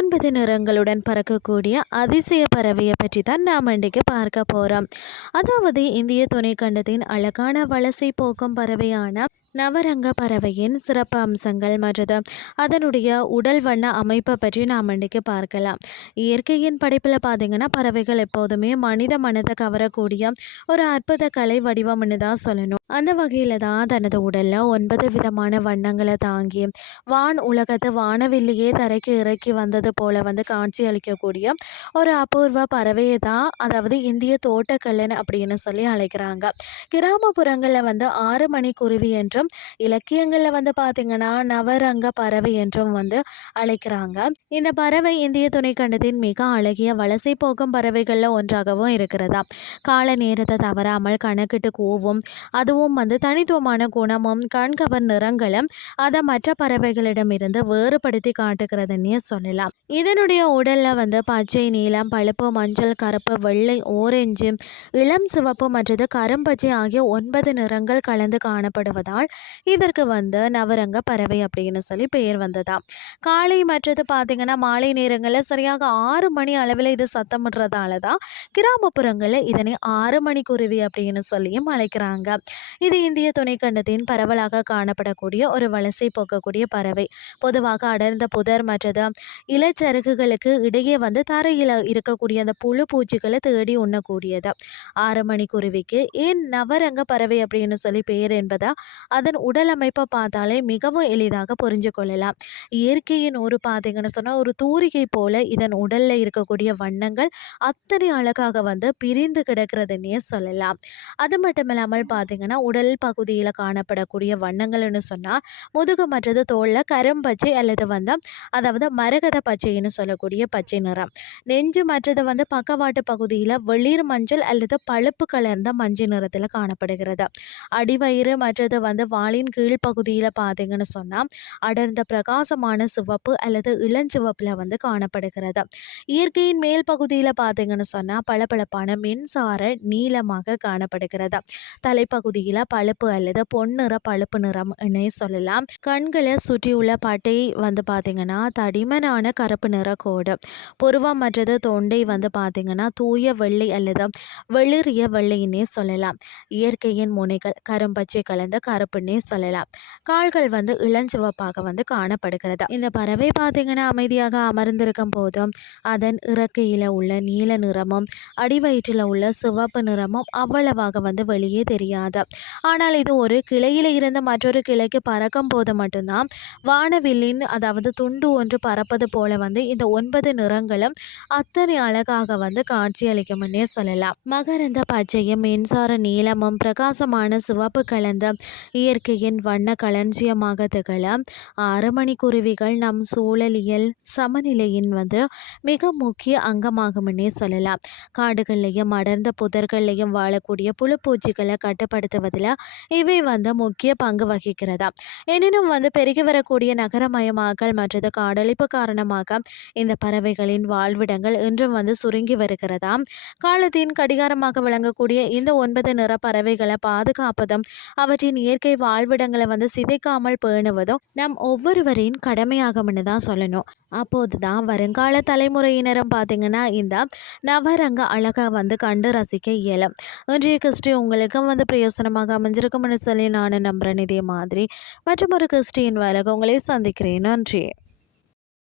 9 நிறங்களுடன் பறக்கக்கூடிய அதிசய பறவையை பற்றி தான் நாம் இன்றைக்கு பார்க்க போகிறோம். அதாவது இந்திய துணைக்கண்டத்தின் அழகான வலசை போக்கும் பறவையான நவரங்க பறவையின் சிறப்பு அம்சங்கள் மற்றது அதனுடைய உடல் வண்ண அமைப்பை பற்றி நாம் இன்றைக்கு பார்க்கலாம். இயற்கையின் படைப்பில் பார்த்திங்கன்னா பறவைகள் எப்போதுமே மனித மனதை கவரக்கூடிய ஒரு அற்புத கலை வடிவம்னு தான் சொல்லணும். அந்த வகையில் தான் தனது உடலில் 9 விதமான வண்ணங்களை தாங்கி வான் உலகத்தை வானவில்லையே தரைக்கு இறக்கி வந்தது போல காட்சி அளிக்கக்கூடிய ஒரு அபூர்வ பறவையை தான் அதாவது இந்திய தோட்டக்கல்லன் அப்படின்னு சொல்லி அழைக்கிறாங்க. கிராமப்புறங்களில் 6 மணி குருவி என்றும் இலக்கியங்களில் பார்த்தீங்கன்னா நவரங்க பறவை என்றும் அழைக்கிறாங்க. இந்த பறவை இந்திய துணைக்கண்டத்தின் மிக அழகிய வலசை போக்கும் பறவைகளில் ஒன்றாகவும் இருக்கிறதா. கால நேரத்தை தவறாமல் கணக்கிட்டு கூவும், அதுவும் தனித்துவமான குணமும் கண்கவர் நிறங்களும் அதை மற்ற பறவைகளிடமிருந்து வேறுபடுத்தி காட்டுகிறதுன்னே சொல்லலாம். இதனுடைய உடல்ல பச்சை, நீலம், பழுப்பு, மஞ்சள், கருப்பு, வெள்ளை, ஓரஞ்சு, இளம் சிவப்பு மற்றது கரும்பச்சை ஆகிய 9 நிறங்கள் கலந்து காணப்படுவதால் இதற்கு நவரங்க பறவை அப்படின்னு சொல்லி பெயர் வந்ததா. காலை மற்றது பார்த்தீங்கன்னா மாலை நேரங்களில் சரியாக 6 மணி அளவில் இது சத்தமிடுறதால தான் கிராமப்புறங்களில் இதனை 6 மணி குருவி அப்படின்னு சொல்லியும் அழைக்கிறாங்க. இது இந்திய துணைக்கண்டத்தின் பரவலாக காணப்படக்கூடிய ஒரு வலசை போக்கக்கூடிய பறவை. பொதுவாக அடர்ந்த புதர் மற்றது இலைச்சருகுகளுக்கு இடையே தரையில் இருக்கக்கூடிய அந்த புழு பூச்சிகளை தேடி உண்ணக்கூடியது. 6 மணி குருவிக்கு ஏன் நவரங்க பறவை அப்படின்னு சொல்லி பெயர் என்பதா அதன் உடல் அமைப்பை பார்த்தாலே மிகவும் எளிதாக புரிஞ்சு கொள்ளலாம். இயற்கையின் ஒரு பார்த்தீங்கன்னு சொன்னால் ஒரு தூரிகை போல இதன் உடல்ல இருக்கக்கூடிய வண்ணங்கள் அத்தனை அழகாக பிரிந்து கிடக்கிறதுன்னே சொல்லலாம். அது மட்டும் இல்லாமல் பார்த்தீங்கன்னா உடல் பகுதியில் காணப்படக்கூடிய வண்ணங்கள்னு சொன்னால் முதுகு மற்றது தோலில் கரும்பச்சை அல்லது அதாவது மரகத பச்சைன்னு சொல்லக்கூடிய பச்சை நிறம், நெஞ்சு மற்றது பக்கவாட்டு பகுதியில் வெளிர் மஞ்சள் அல்லது பழுப்பு கலர்ந்த மஞ்சள் நிறத்தில் காணப்படுகிறது. அடிவயிறு மற்றது வாலின் கீழ்ப்பகுதியில் பார்த்தீங்கன்னு சொன்னால் அடர்ந்த பிரகாசமான சிவப்பு அல்லது இளஞ்சிவப்பில் காணப்படுகிறது. இயற்கையின் மேல் பகுதியில் பார்த்தீங்கன்னு சொன்னால் பளபளப்பான மின்சார நீளமாக காணப்படுகிறது. தலைப்பகுதியில் பழுப்பு அல்லது பொன்னிற பழுப்பு நிறம் சொல்லலாம். கண்களை சுற்றியுள்ள பட்டை பார்த்தீங்கன்னா தடிமனான கருப்பு நிற கோடு. புருவம் மற்றது தொண்டை பார்த்தீங்கன்னா தூய வெள்ளை அல்லது வெளிரிய வெள்ளைன்னே சொல்லலாம். இயற்கையின் முனைகள் கரும்பச்சை கலந்த கருப்புன்னே சொல்லலாம். கால்கள் இளஞ்சிவப்பாக காணப்படுகிறது. இந்த பறவை பார்த்தீங்கன்னா அமைதியாக அமர்ந்திருக்கும் போதும் அதன் இறக்கையில் உள்ள நீல நிறமும் அடிவயிற்றில் உள்ள சிவப்பு நிறமும் அவ்வளவாக வெளியே தெரியாது. ஆனால் இது ஒரு கிளையில இருந்து மற்றொரு கிளைக்கு பறக்கும் போது மட்டும்தான் வானவில்லின் அதாவது துண்டு ஒன்று பறப்பது போல இந்த 9 நிறங்களும் அத்தனை அழகாக காட்சி அளிக்கும்னே சொல்லலாம். மகரந்த பச்சையும் மின்சார நீளமும் பிரகாசமான சிவப்பு கலந்த இயற்கையின் வண்ண களஞ்சியமாக திகழ 6 மணி குருவிகள் நம் சூழலியல் சமநிலையின் மிக முக்கிய அங்கமாகும்னே சொல்லலாம். காடுகள்லையும் அடர்ந்த புதர்கள்லையும் வாழக்கூடிய புழுப்பூச்சிகளை கட்டுப்படுத்துவதில் இவை முக்கிய பங்கு வகிக்கிறதா. எனினும் பெருகி வரக்கூடிய நகரமயமாக்கல் மற்றது காடழிப்பு காரணமாக இந்த பறவைகளின் வாழ்விடங்கள் இன்றும் சுருங்கி வருகிறதா. காலத்தின் கடிகாரமாக விளங்கக்கூடிய இந்த 9 நிற பறவைகளை பாதுகாப்பதும் அவற்றின் இயற்கை வாழ்விடங்களை சிதைக்காமல் பேணுவதும் நம் ஒவ்வொருவரின் கடமையாகும்னு தான் சொல்லணும். அப்போதுதான் வருங்கால தலைமுறையினரும் பார்த்தீங்கன்னா இந்த நவரங்க அழகை கண்டு ரசிக்க இயலும். இன்றைய கிறிஸ்டி உங்களுக்கும் பிரயோசனமாக அமைஞ்சிருக்கும்னு சொல்லி நான் நம்புறேன். இதே மாதிரி மற்றும் ஒரு கிறிஸ்டியின் வேலைக்கு உங்களை சந்திக்கிறேன். நன்றி.